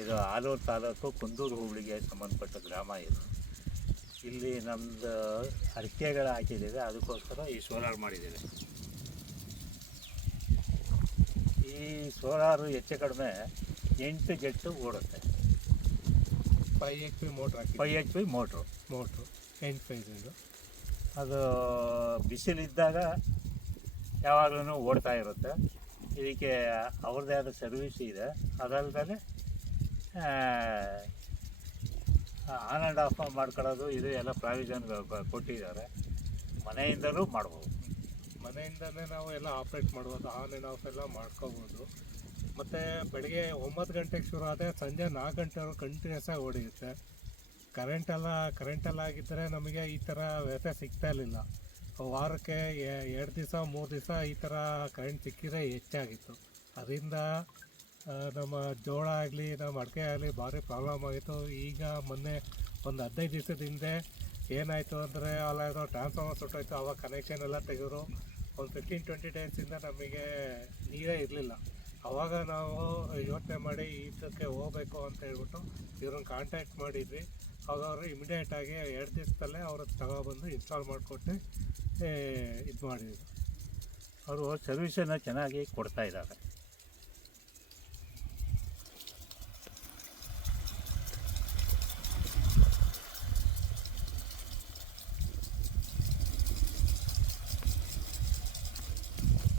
ಇದು ಆಲೂರು ತಾಲೂಕು ಕುಂದೂರು ಹೋಬಳಿಗೆ ಸಂಬಂಧಪಟ್ಟ ಗ್ರಾಮ ಇದು. ಇಲ್ಲಿ ನಮ್ಮದು ಅಡಿಕೆಗಳು ಹಾಕಿದ್ದೀವಿ, ಅದಕ್ಕೋಸ್ಕರ ಈ ಸೋಲಾರ್ ಮಾಡಿದ್ದೀವಿ. ಈ ಸೋಲಾರು ಹೆಚ್ಚು ಕಡಿಮೆ 8 ಜೆಟ್ಟು ಓಡುತ್ತೆ. 5 HP ಮೋಟ್ರ್ ಹಾಕಿ 5 HP ಮೋಟ್ರು 8 ಫೇಸಿಂದು. ಅದು ಬಿಸಿಲಿದ್ದಾಗ ಯಾವಾಗಲೂ ಓಡ್ತಾ ಇರುತ್ತೆ. ಇದಕ್ಕೆ ಅವ್ರದ್ದೇ ಆದ ಸರ್ವಿಸ್ ಇದೆ. ಅದಲ್ಲದೆ ಆನ್ ಆ್ಯಂಡ್ ಆಫ್ ಮಾಡ್ಕೊಳ್ಳೋದು ಇದು ಎಲ್ಲ ಪ್ರಾವಿಷನ್ಗಳು ಕೊಟ್ಟಿದ್ದಾರೆ. ಮನೆಯಿಂದಲೂ ಮಾಡ್ಬೋದು. ಮನೆಯಿಂದಲೇ ನಾವು ಎಲ್ಲ ಆಪ್ರೇಟ್ ಮಾಡ್ಬೋದು, ಆನ್ ಆ್ಯಂಡ್ ಆಫ್ ಎಲ್ಲ ಮಾಡ್ಕೋಬೋದು. ಮತ್ತು ಬೆಳಗ್ಗೆ 9 ಗಂಟೆಗೆ ಶುರು ಆದರೆ ಸಂಜೆ 4 ಗಂಟೆವರೆಗೂ ಕಂಟಿನ್ಯೂಸ್ ಆಗಿ ಓಡಿರುತ್ತೆ. ಕರೆಂಟೆಲ್ಲ ಆಗಿದ್ದರೆ ನಮಗೆ ಈ ಥರ ವ್ಯವಸ್ಥೆ ಸಿಗ್ತಾ ಇರಲಿಲ್ಲ. ವಾರಕ್ಕೆ 2 ದಿವಸ 3 ದಿವಸ ಈ ಥರ ಕರೆಂಟ್ ಸಿಕ್ಕಿದ್ರೆ ಹೆಚ್ಚಾಗಿತ್ತು. ಅದರಿಂದ ನಮ್ಮ ಜೋಳ ಆಗಲಿ ನಮ್ಮ ಅಡಿಕೆ ಆಗಲಿ ಭಾರಿ ಪ್ರಾಬ್ಲಮ್ ಆಗಿತ್ತು. ಈಗ ಮೊನ್ನೆ ಒಂದು 15 ದಿವಸದ ಹಿಂದೆ ಏನಾಯಿತು ಅಂದರೆ ಅಲ್ಲೇನೋ ಟ್ರಾನ್ಸ್ಫಾರ್ಮರ್ ಸುಟ್ಟೋಯ್ತು. ಆವಾಗ ಕನೆಕ್ಷನ್ ಎಲ್ಲ ತೆಗೆದ್ರು. ಒಂದು 15-20 ಡೇಸಿಂದ ನಮಗೆ ನೀರೇ ಇರಲಿಲ್ಲ. ಆವಾಗ ನಾವು ಯೋಚನೆ ಮಾಡಿ ಇದಕ್ಕೆ ಹೋಗಬೇಕು ಅಂತ ಹೇಳ್ಬಿಟ್ಟು ಇವ್ರನ್ನ ಕಾಂಟ್ಯಾಕ್ಟ್ ಮಾಡಿದ್ವಿ. ಆವಾಗ ಅವರು ಇಮಿಡಿಯೇಟಾಗಿ 2 ದಿವಸದಲ್ಲೇ ಅವರು ತಗೊಬಂದು ಇನ್ಸ್ಟಾಲ್ ಮಾಡಿಕೊಟ್ಟು ಇದು ಮಾಡಿದ್ರು. ಅವರು ಸರ್ವಿಸನ್ನು ಚೆನ್ನಾಗಿ ಕೊಡ್ತಾಯಿದ್ದಾರೆ.